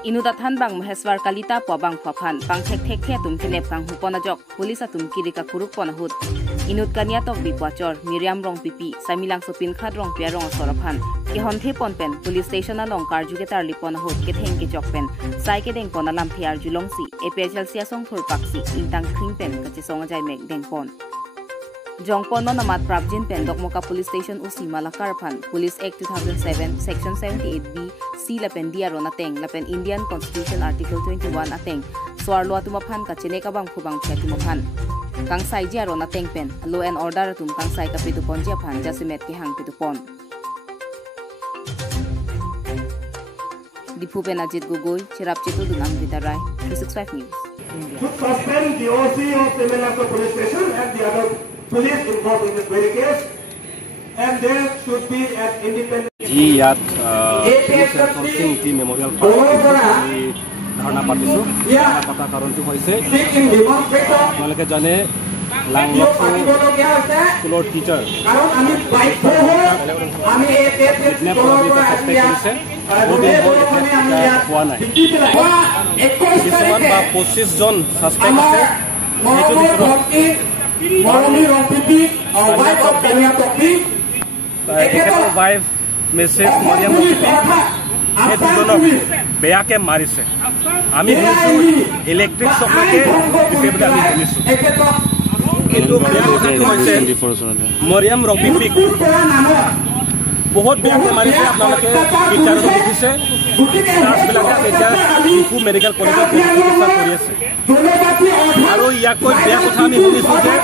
Inudathan bang Maheswar Kalita po bang Pafan, pang tek tum kinep kang huponajok, pulis atum kirika kuruk ponahut. Inut kanyatok bipwachor, Miriam rong pipi, samilang supin khad rong pia rong soraphan. Kihon the ponpen, police station along karjuketar liponahut, ketheng kichokpen, sai kedeng ponalam thiar julongsi, epechal siasong thurpaksi, intang kringpen kachisong ajay mek dengpon. Jongpon no namat Prabjin Pendok Moka Police Station Usi Malakarpan, Police Act 2007, Section 78B, C Lapen Diaro Nateng, Lapen Indian Constitution Article 21 Ateng, Swarlo Atumaphan Kachineka Bang Kubang Chetumaphan. Kang Sai Diaro Nateng Pen, Law and Order Atum Kang Sai Kapitupon Japan, Jasimet Kihang Pitupon. Dipupen Ajit Gogoi, Chirap Chitu Dunang Vitarai, 365 News. To suspend the OC of Semenako Police Station and the other police involved in this very case, and there should be an independent. Yat enforcing team memorial park di dharna partisu. Kata karon tu hoise. Malake jane langlok school teacher. Karon ami bike ho. Ami kidnap hobi ta suspect hoise. Bodi hoye poa nai. Kisaman ba 25 jon suspect ase. Etu bitorot Moroni rong pipi, wife of Kenya Topi. Eketo wife Mrs. Mariam Pipi. He dujonok beake marise. Ami bhunisu electric shock lake disable ami bhunisu. Kintu beya kotha hoise Mariam rong pipi बहुत बेयाके मारिसे आपनालोके पिक्चारत देखिसे nurse बिलाके एटा इफु medical कलेजत चिकित्सा কৰি আছে আৰু ইয়াকৈ বেয়া কথা আমি শুনিছো যে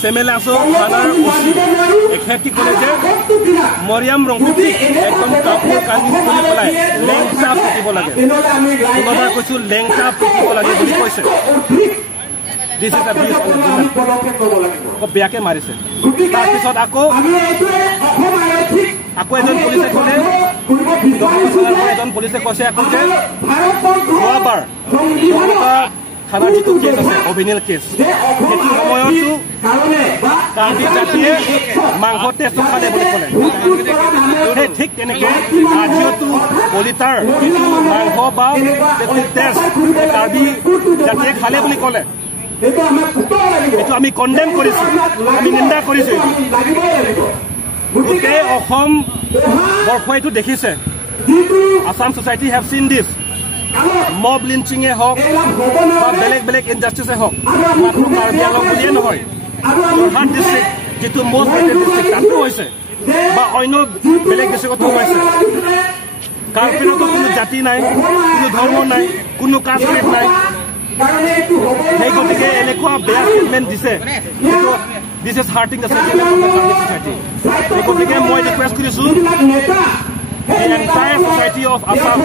সেমেলাসো থানাৰ ওসি এখেতি কৰে যে মৰিয়াম ৰংপিপি একদম কাপোৰ কানি খুলি পেলাই লেংচা পিটিব লাগে কোনোবাই কৈছো লেংচা পিটিব লাগে বুলি কৈছে This is a abuse of women. Ko beake marise. Tar pisot ako ejon police kole ejon police kose ako je Duabar থানাৰ যিটো কেছ আছে অভিনীল কেছ এটি সময়তো কান্দি জাতিয়ে মাংস টেষ্ট খালে বুলি ক'লে সেই ঠিক তেনেকে আজিওতো কলিতাৰ মাংস বা টেষ্ট কান্দি জাতিয়ে খালে বুলি ক'লে এটো আমি কন্ডেম কৰিছো আমি নিন্দা কৰিছো গোটেই অসম বৰ্ষইটো দেখিছে Assam society have seen this mob lynching e hok ba belek injustice e hok matu karbi along buliye nohoy Jorhat district jitu most hated district tato hoise ba oino belek district to hoise karpino to kono jati nai kono dharmo nai kono caste nai nei gotike elekwa beya statement dise this is hurting the society ei gotike moi request korisu the entire society of Assam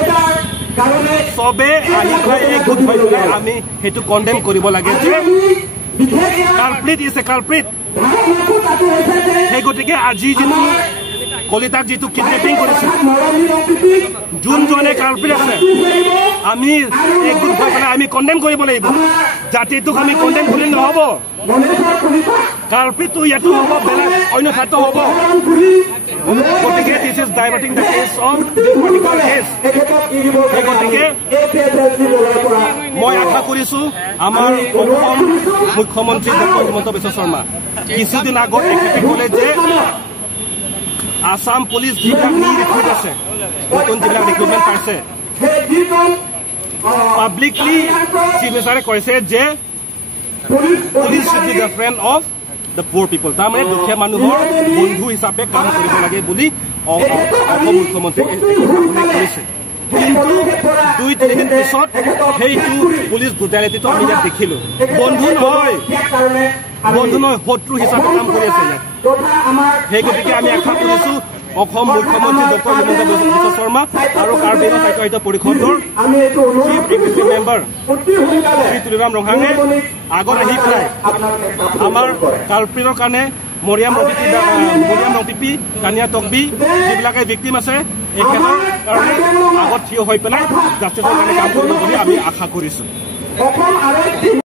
সবে আহিলাই এক good হইলে আমি হেতু condemn কৰিব লাগে যে culprit is a culprit হে গতিকে আজি যেটো কলিতাক যেটো কিডন্যাপিং কৰিছে জুন জনে কালপ্ৰিট আছে আমি এক গুড হইলে আমি কন্ডেম কৰিব লাগিব জাতিটোক আমি কন্ডেম কৰিলে নহব কালপ্রিট তো ইয়াটো হ'ব বেলা অন্য খাটো হ'ব গতিকে this is diverting the case of this particular case গতিকে মই আশা কৰিছো আমাৰ অসম মুখ্যমন্ত্ৰী ডক্টৰ হিমন্ত বিশ্ব শৰ্মা কিছুদিন আগত একেপি ক'লে যে আসাম পুলিচ যিবিলাক ৰিক্ৰুট আছে নতুন যিবিলাক ৰিক্ৰুটমেণ্ট পাইছে পাব্লিকলি চিফ মিনিষ্টাৰে কৈছে যে police should be the friend of the poor people. Tamane dukhe manuhor bondhu hisabe kaam koribo lage boli Assam মুখ্যমন্ত্ৰী কৈছে কিন্তু 2-3 দিন পিছত হেইটো পুলিচ ব্ৰুটালিটি তো আমি দেখিলো বন্ধু নহয় শত্ৰু হিচাপে কাম কৰি আছে সেই গতিকে আমি আশা কৰিছো অসম মুখ্যমন্ত্ৰী ডক্টৰ হিমন্ত বিশ্ব শৰ্মা আৰু কাৰ্বি সাহিত্য পৰিষদৰ chief executive member Shri Tuliram ৰংহাঙে আগত আহি পেলাই আমাৰ কালপ্ৰিটৰ কাৰণে মৰিয়াম ৰংপিপি কানিয়া তকবি যিবিলাকে ভিক্টিম আছে একেটাৰ কাৰণে আগত থিয় হৈ পেলাই জাষ্টিছৰ কাৰণে কাম কৰিব বুলি আমি আশা কৰিছো